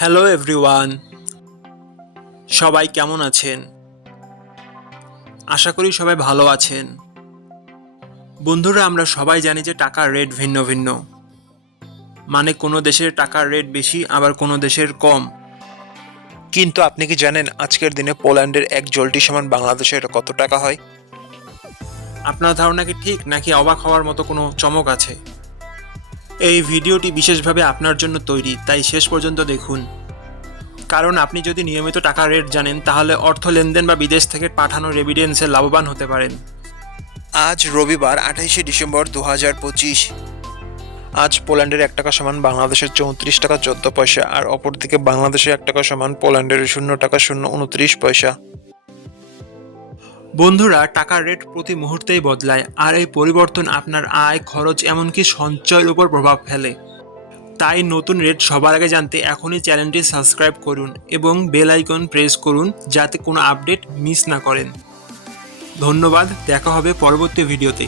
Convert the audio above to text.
Hello everyone, সবাই কেমন আছেন? আশা করি সবাই ভালো আছেন। বন্ধুরা, আমরা সবাই জানি যে টাকার রেট ভিন্ন ভিন্ন। মানে কোনো দেশের টাকার রেট বেশি, আবার কোনো দেশের কম। কিন্তু আপনি কি জানেন আজকের দিনে পোল্যান্ডের এক জলটি সমান বাংলাদেশের কত টাকা হয়? আপনার ধারণা কি ঠিক, নাকি অবাক হওয়ার মতো কোনো চমক আছে? এই ভিডিওটি বিশেষভাবে আপনার জন্য তৈরি, তাই শেষ পর্যন্ত দেখুন। কারণ আপনি যদি নিয়মিত টাকার রেট জানেন, তাহলে অর্থ লেনদেন বা বিদেশ থেকে পাঠানো রেমিটেন্সে লাভবান হতে পারেন। আজ রবিবার 28শে ডিসেম্বর 2025। আজ পোল্যান্ডের 1 টাকা সমান বাংলাদেশের 34 টাকা 14 পয়সা, আর অপরদিকে বাংলাদেশের 1 টাকা সমান পোল্যান্ডের 0 টাকা 029 পয়সা। বন্ধুরা, টাকার রেট প্রতি মুহূর্তেই বদলায়, আর এই পরিবর্তন আপনার আয়, খরচ, এমনকি সঞ্চয়ের উপর প্রভাব ফেলে। তাই নতুন রেট সবার আগে জানতে এখনই চ্যানেলটি সাবস্ক্রাইব করুন এবং বেল আইকন প্রেস করুন, যাতে কোনো আপডেট মিস না করেন। ধন্যবাদ, দেখা হবে পরবর্তী ভিডিওতে।